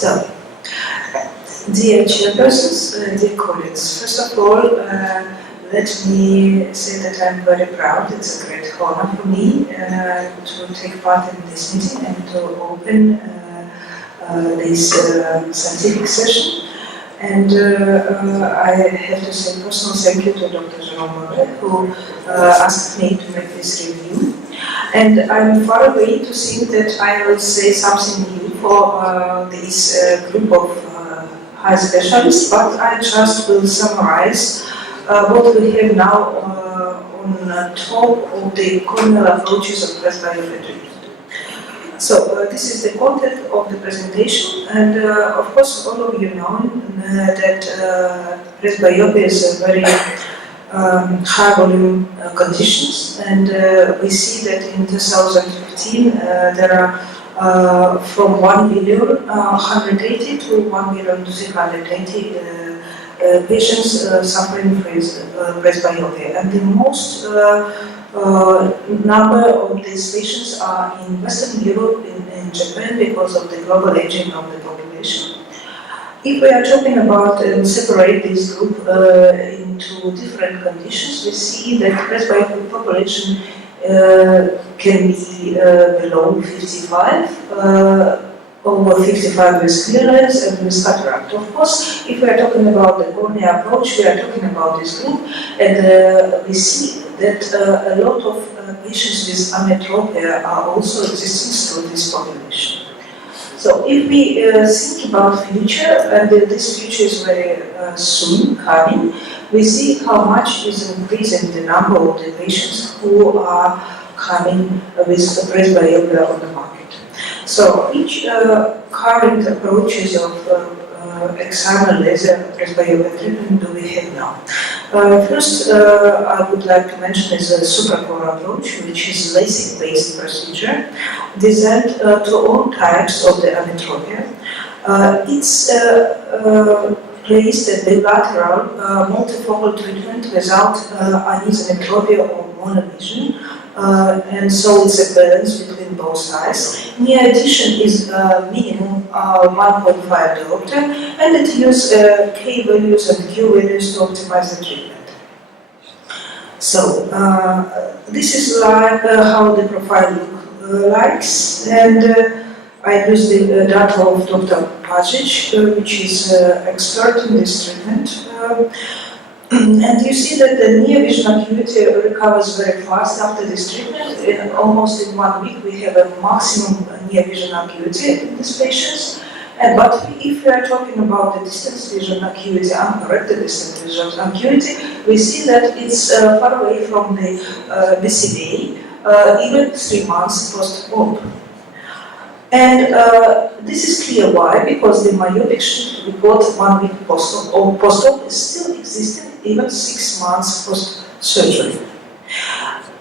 So, dear chairpersons, dear colleagues, first of all, let me say that I'm very proud. It's a great honor for me to take part in this meeting and to open this scientific session. And I have to say personal thank you to Dr. Jerome, who asked me to make this review. And I'm far away to think that I will say something new for this group of high specialists, but I just will summarize what we have now on top of the corneal approaches of presbyopia treatment. So this is the content of the presentation, and of course all of you know that presbyopia is a very high volume conditions, and we see that in 2015 there are from 1,180,000 to 1,380,000 patients suffering from presbyopia, and the most number of these patients are in Western Europe, in Japan, because of the global aging of the population. If we are talking about and separate this group into different conditions, we see that presbyopia population can be below 55, over 55 with clearance and with cataract. Of course, if we are talking about the corneal approach, we are talking about this group, and we see that a lot of patients with ametropia are also existing through this population. So if we think about future, and this future is very soon coming, we see how much is increasing the number of the patients who are coming with presbyopia on the market. So each current approaches of external laser presbyopia treatment do we have now? First, I would like to mention is a suprachoroidal approach, which is LASIK-based procedure designed to all types of the ametropia. It's placed at the bilateral multifocal treatment without anisometropia or monovision. And so it's a balance between both sides. Near addition is minimum 1.5 diopter, and it uses K values and Q values to optimize the treatment. So this is like how the profile looks, and I use the data of Dr. Pajic, which is expert in this treatment. And you see that the near vision acuity recovers very fast after this treatment. Almost in 1 week we have a maximum near vision acuity in these patients. But if we are talking about the distance vision acuity, uncorrected distance vision acuity, we see that it's far away from the BCVA, even 3 months post-op. And this is clear why, because the myopic shift we got 1 week post-op is still existing even 6 months post-surgery.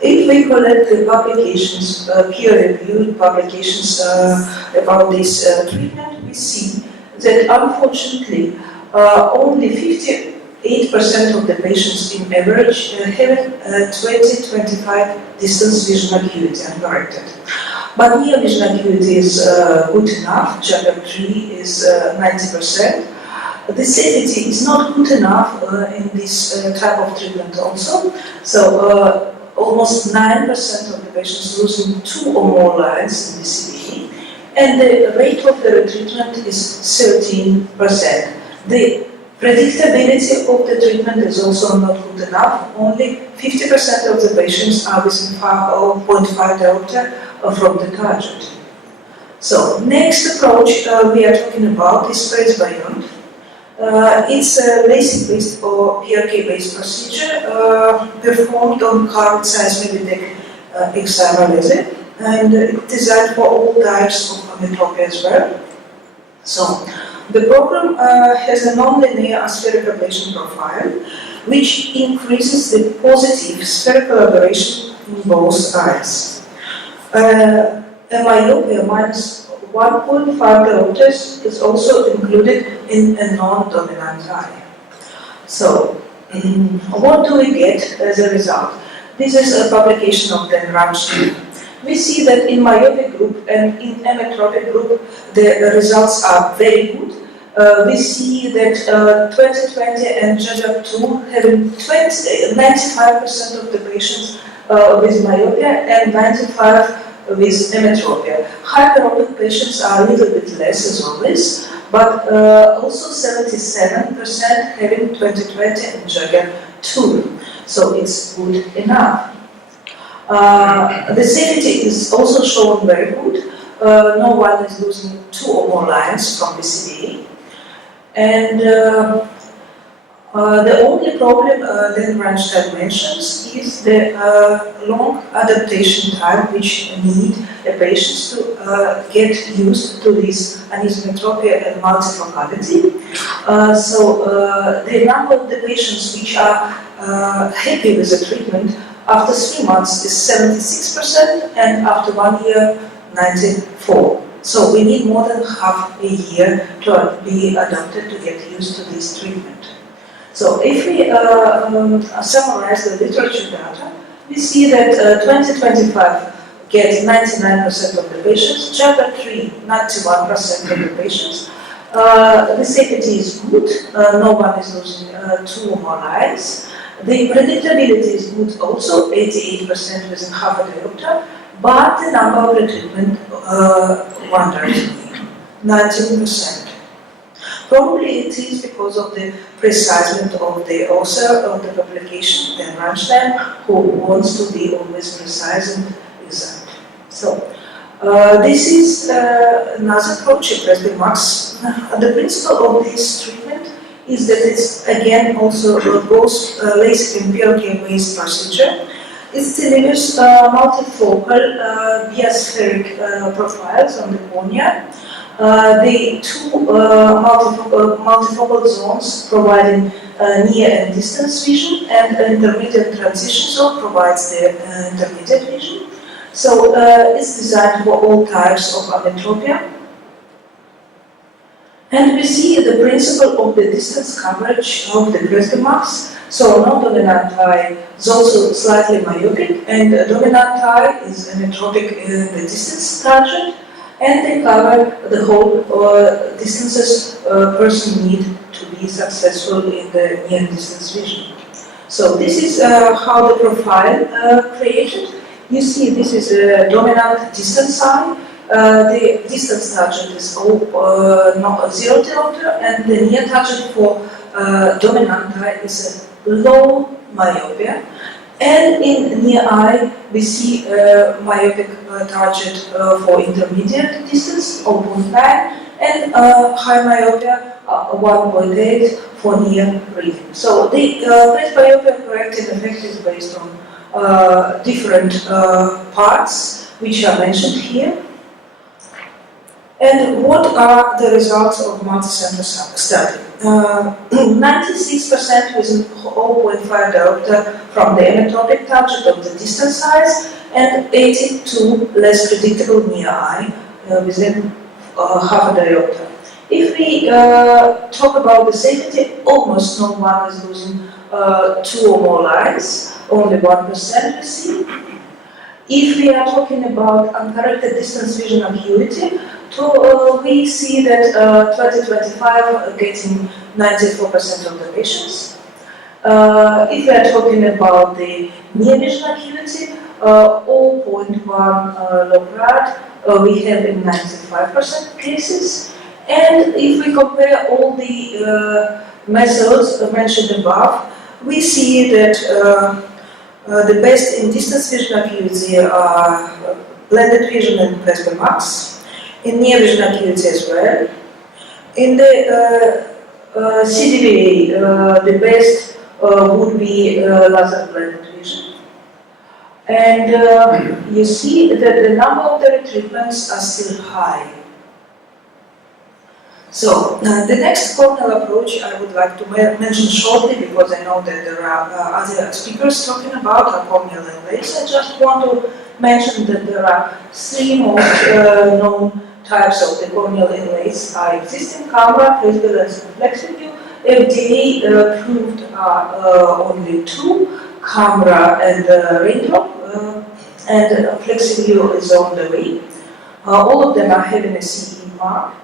If we collect the publications, peer-reviewed publications about this treatment, we see that unfortunately only 58% of the patients in average have 20-25 distance vision acuity uncorrected. But near vision acuity is good enough. Chapter 3 is 90%. The safety is not good enough in this type of treatment also. So almost 9% of the patients losing 2 or more lines in BCVA, and the rate of the retreatment is 13%. The predictability of the treatment is also not good enough. Only 50% of the patients are within 0.5 diopter from the target. So next approach we are talking about is Presbymania. It's a LASIK-based or PRK-based procedure performed on curved size Meditech XR laser, and it's designed for all types of ametropia as well. So the program has a non-linear aspheric ablation profile, which increases the positive spherical aberration in both eyes. A myopia minus 1.5 diopters is also included in a non-dominant eye. So, what do we get as a result? This is a publication of Dan Ramsey. we see that in myopic group and in ametropic group, the results are very good. We see that 2020 and JAJAB2 having 95% of the patients with myopia and 95% with ametropia. Hyperopic patients are a little bit less as always, but also 77% having 2020 and JAJAB2. So it's good enough. The safety is also shown very good. No one is losing 2 or more lines from BCVA. And the only problem that Randstein mentions is the long adaptation time which need the patients to get used to this anisometropia and multifocality. So the number of the patients which are happy with the treatment after 3 months is 76% and after 1 year 94%. So we need more than half a year to be adapted to get used to this treatment. So if we summarize the literature data, we see that 2025 gets 99% of the patients, JAJAB3 91% of the patients. The safety is good, no one is losing 2 or more lines. The predictability is good also, 88% within half a diopter, but the number of retreatment wonders me, 19%. Probably it is because of the precisement of the author of the publication, Dan Randstein, who wants to be always precise and exact. So, this is another approach, Presbymania. The principle of this treatment is that it's again also both LASIK and PLK-based procedure. It delivers multifocal biaspheric profiles on the cornea. The 2 multifocal zones providing near and distance vision, and intermediate transition zone provides the intermediate vision. So it's designed for all types of ametropia. And we see the principle of the distance coverage of the Presbymania. So non-dominant eye is also slightly myopic, and dominant eye is ametropic in the distance target, and they cover the whole distances a person need to be successful in the near distance vision. So this is how the profile created. You see this is a dominant distance eye. The distance target is 0 diopter, and the near target for dominant eye is a low myopia. And in near eye, we see a myopic target for intermediate distance, 0.9, and high myopia, 1.8 for near reading. So the presbyopia correcting effect is based on different parts, which are mentioned here. And what are the results of multicenter study? 96% with 0.5 diopter from the ametropic target of the distance size, and 82 less predictable near eye within half a diopter. If we talk about the safety, almost no one is losing 2 or more lines, only 1% we see. If we are talking about uncorrected distance vision acuity, we see that 2025 getting 94% of the patients. If we are talking about the near vision acuity, 0.1 log-rad, we have in 95% of cases. And if we compare all the methods mentioned above, we see that the best in distance vision acuity are blended vision and Presbymania. In near vision acuity as well. In the CDVA, the best would be laser blended vision. And you see that the number of the retreatments are still high. So, the next corneal approach I would like to mention shortly, because I know that there are other speakers talking about corneal and laser. I just want to mention that there are 3 most known types of the corneal inlays are existing: camera, presbylens, and flexiview. FDA approved only 2, camera and raindrop. and FlexiView is on the way. All of them are having a CE mark.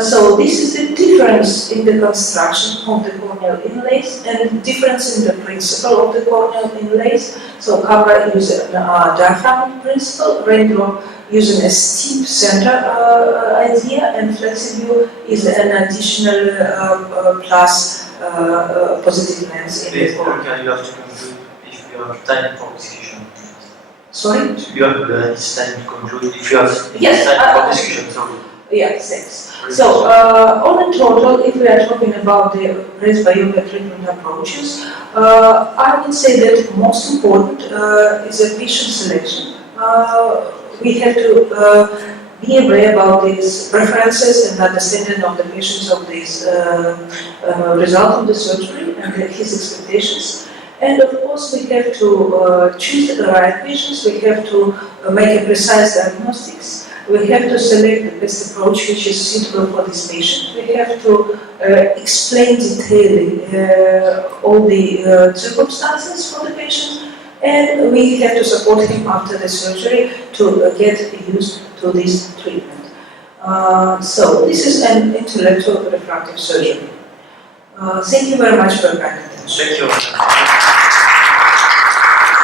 So this is the difference in the construction of the corneal inlays and difference in the principle of the corneal inlays. So Cabra uses a diaphragm principle, Raindrop using a steep center idea, and FlexiView is an additional plus positive lens in the cornea. You have to conclude if you have time for discussion. Sorry? You have this time to conclude if you have yes, time for discussion. So. Yeah, thanks. So, on the total, if we are talking about the presbyopia treatment approaches, I would say that most important is a patient selection. We have to be aware about these preferences and understanding of the patients of this result of the surgery and his expectations. And of course, we have to choose the right patients. We have to make a precise diagnostics. We have to select the best approach which is suitable for this patient. We have to explain detailing all the circumstances for the patient, and we have to support him after the surgery to get used to this treatment. So this is an intellectual refractive surgery. Thank you very much for your kind attention. Thank you.